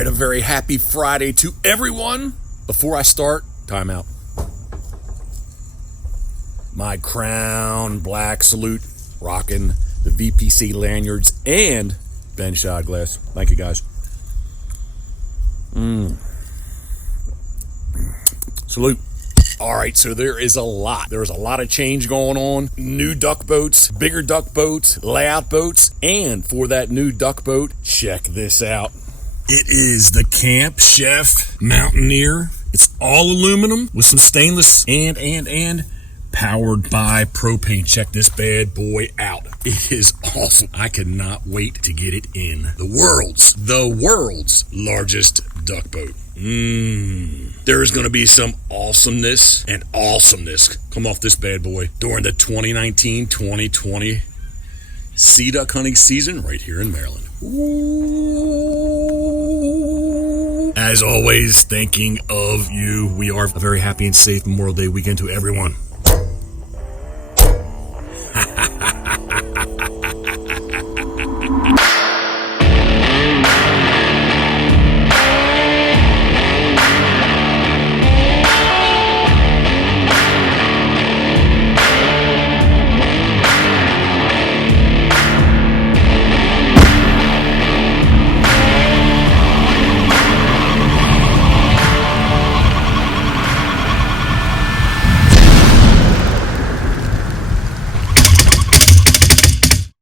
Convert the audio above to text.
right, a very happy Friday to everyone. Before I start, timeout. My Crown Black salute, rocking the VPC lanyards and Ben shot glass. Thank you, guys. Salute. All right, so there is a lot. There's a lot of change going on. New duck boats, bigger duck boats, layout boats, and for that new duck boat, check this out. It is the Camp Chef Mountaineer. It's all aluminum with some stainless and powered by propane. Check this bad boy out. It is awesome. I cannot wait to get it in the world's largest duck boat. There is going to be some awesomeness come off this bad boy during the 2019-2020 Seaduck hunting season right here in Maryland. Ooh. As always, thinking of you. We are a very happy and safe Memorial Day weekend to everyone.